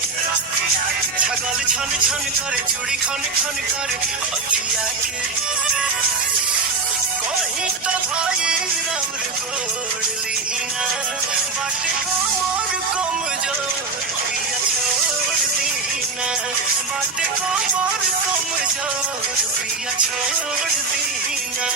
छगल छन छन करे चूड़ी खन खन करे अखिया के कहीं तो भाई रौर गोड़ लीना बाटे कमर कमजोर पिया छोड़ दीना बाटे कमर कमजोर पिया छोड़ दीना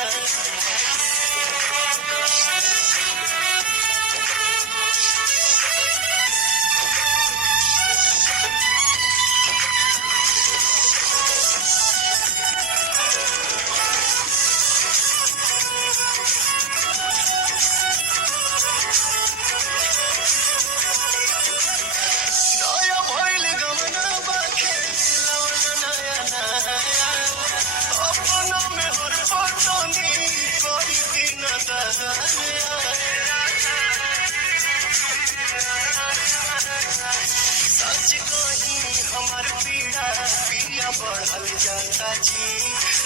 सच कही हमार पीड़ा पिया बढ़ल जाता जी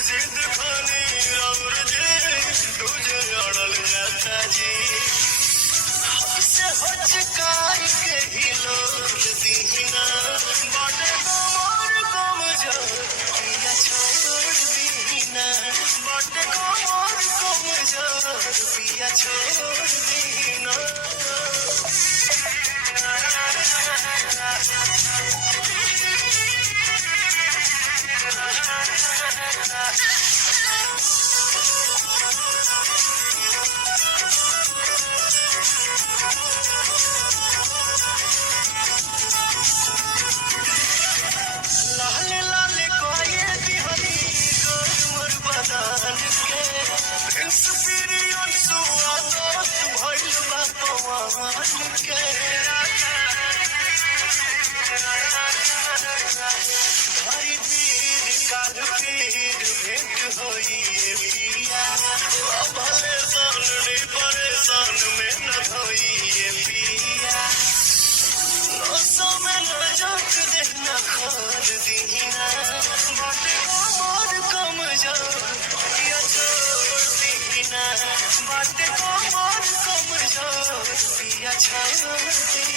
जिद खानी और जे तुझे अड़ल जाता जी से हचकाई के ही लोग दीना बाटे कमर कमजोर पिया छोड़ दीना बाटे कमर कमजोर पिया छोड़ दीना लाल लाल कोये दिहरी गोर बदन के इंस्पिरियन सुआदो भइल बा पवन के हरी पीर काल पीर भेंट होई पिया भले सामने परेशान में न धोई पिया समय न जग देना खोल दीना बाटे कमर कमजोर पिया छोड़ दीना बाटे कमर कमजोर पिया छोड़ दीना